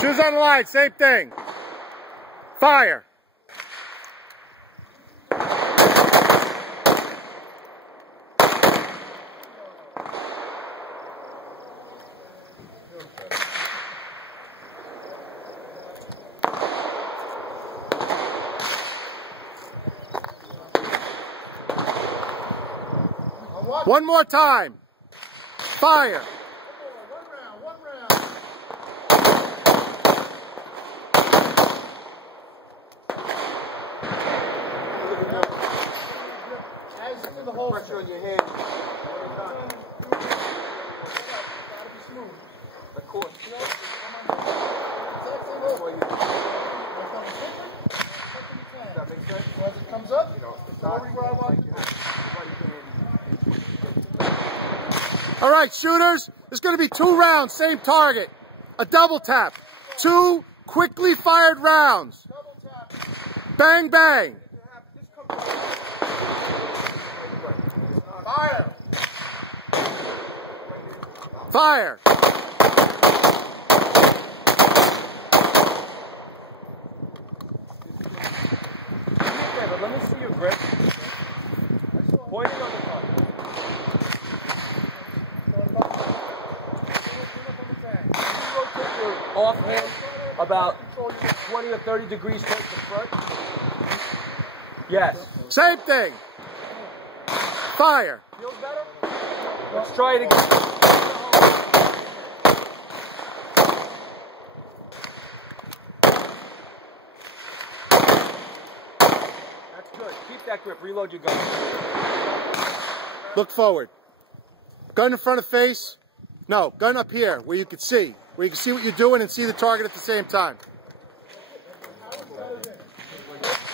Shoes on the line, same thing. Fire. One more time. Fire. One round. As into the hole. Pressure on your hand. Of course. Does that make sense? As it comes up, it's already where I want it. All right, shooters, there's going to be 2 rounds, same target. A double tap. 2 quickly fired rounds. Bang, bang. Fire. Fire. Let me see your grip. Point it on the top. Offhand, about 20 or 30 degrees towards the front. Yes. Same thing. Fire. Feels better? Let's try it again. That's good. Keep that grip. Reload your gun. Look forward. Gun in front of face. No, gun up here where you can see. Where you can see what you're doing and see the target at the same time.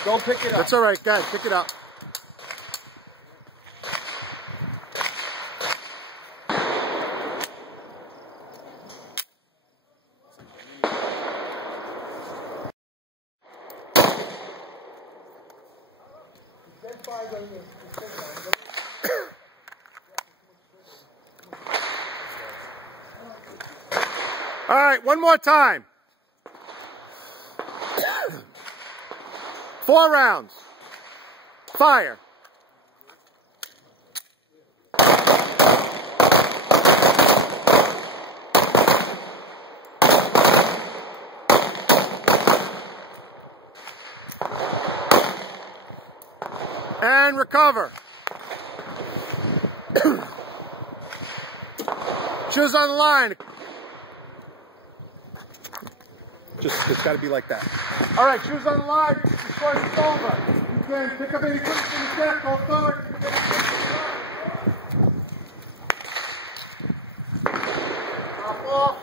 Don't pick it up. That's all right, guys. Pick it up. All right, one more time. 4 rounds. Fire. And recover. Shoes on the line. It's got to be like that. All right, shoes on the line. Before it's over, you can pick up any equipment from the deck. Go forward. Hop off.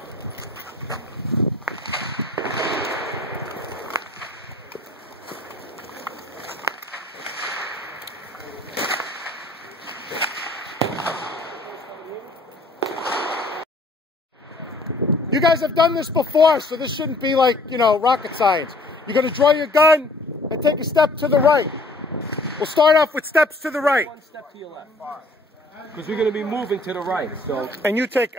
You guys have done this before, so this shouldn't be like, rocket science. You're going to draw your gun and take a step to the right. We'll start off with steps to the right. One step to your left. Because we're going to be moving to the right. So. And you take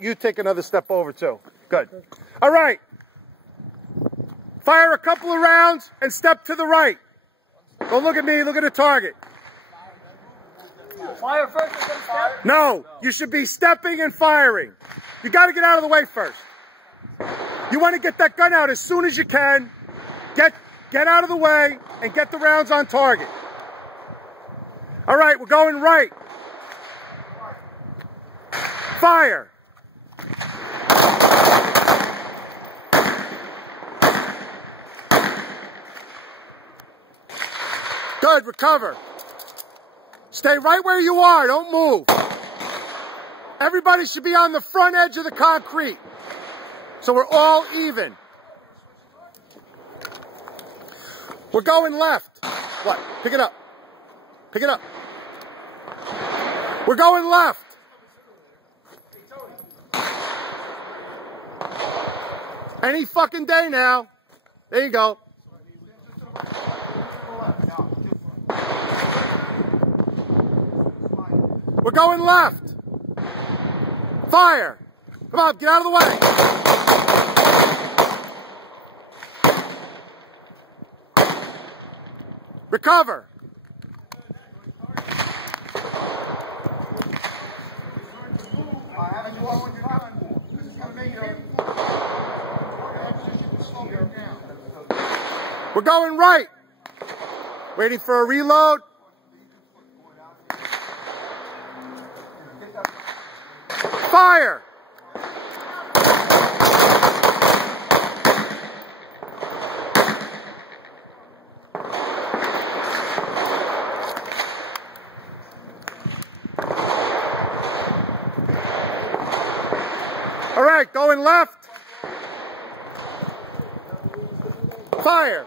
you take another step over too. Good. All right. Fire a couple of rounds and step to the right. Don't look at me, look at the target. Fire first and then step? No, you should be stepping and firing. You got to get out of the way first. You want to get that gun out as soon as you can. Get out of the way and get the rounds on target. All right, we're going right. Fire. Good, recover. Stay right where you are, don't move. Everybody should be on the front edge of the concrete, so we're all even. We're going left. What? Pick it up. Pick it up. We're going left. Any fucking day now. There you go. We're going left. Fire. Come on, get out of the way. Recover. We're going right. Waiting for a reload. Fire. All right, going left. Fire.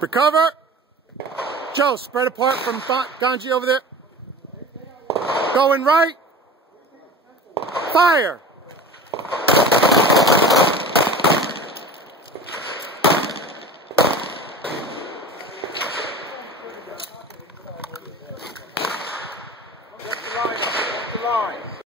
Recover. Joe, spread apart from Ganji over there. Going right. Fire.